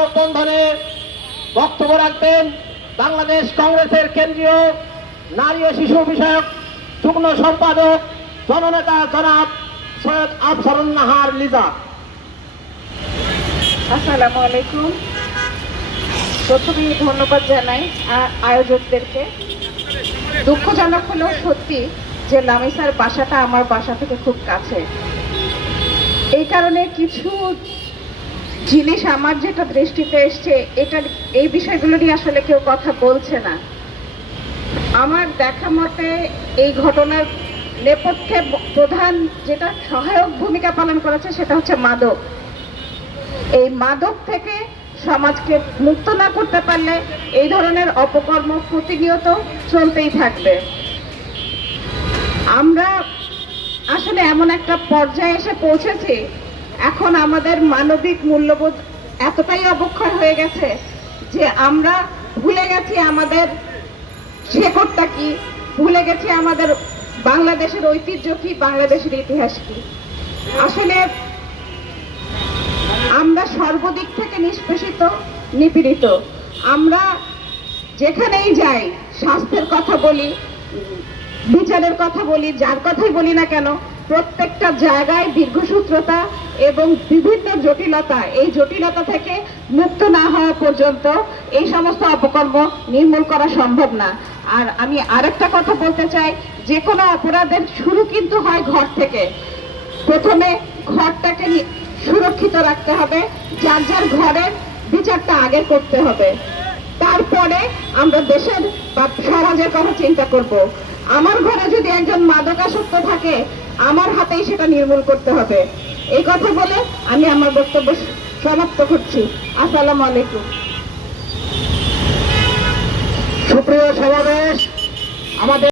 মানববন্ধনে বক্তব্য রাখবেন বাংলাদেশ কংগ্রেসের কেন্দ্রীয় নারী ও শিশু বিষয়ক যুগ্ম সম্পাদক জননেতা জনাব সৈয়দ আফসারুন নাহার লিজা। আসসালামু আলাইকুম। প্রথমেই ধন্যবাদ জানাই আয়োজকদেরকে। দুঃখজনক হলেও সত্যি যে লামিসার বাসাটা আমার বাসা থেকে খুব কাছে। এই কারণে কিছু জিনিস আমার যেটা দৃষ্টিতে এসছে, এই বিষয়গুলো নিয়ে আসলে কেউ কথা বলছে না। আমার দেখা মতে এই ঘটনার নেপথ্যে প্রধান যেটা সহায়ক ভূমিকা পালন করেছে সেটা হচ্ছে মাদক। এই মাদক থেকে সমাজকে মুক্ত না করতে পারলে এই ধরনের অপকর্ম প্রতিনিয়ত চলতেই থাকবে। আমরা আসলে এমন একটা পর্যায়ে এসে পৌঁছেছি, এখন আমাদের মানবিক মূল্যবোধ এতটাই অবক্ষয় হয়ে গেছে যে আমরা ভুলে গেছি আমাদের শেকড়টা কি, ভুলে গেছি আমাদের বাংলাদেশের ঐতিহ্য কি, বাংলাদেশের ইতিহাস কি। আসলে আমরা সর্বদিক থেকে নিষ্পেষিত, নিপীড়িত। আমরা যেখানেই যাই স্বাস্থ্যের কথা বলি, বিচারের কথা বলি, যার কথাই বলি না কেন, প্রত্যেকটা জায়গায় দীর্ঘসূত্রতা এবং বিভিন্ন জটিলতা, এই জটিলতা থেকে মুক্ত না হওয়া পর্যন্ত এই সমস্ত অপকর্ম নির্মূল করা সম্ভব না। আর আমি আরেকটা কথা বলতে চাই, যে কোনো অপরাধের শুরু কিন্তু হয় ঘর থেকে। প্রথমে ঘরটাকে সুরক্ষিত রাখতে হবে, যার যার ঘরের বিচারটা আগে করতে হবে, তারপরে আমরা দেশের বা সমাজের কথা চিন্তা করব। আমার ঘরে যদি একজন মাদকাসক্ত থাকে, আমার হাতেই সেটা নির্মূল করতে হবে। এই কথা বলে আমি আমার বক্তব্য সমাপ্ত করছি। আসসালামু আলাইকুম। সুপ্রিয় সমাবেশ, আমাদের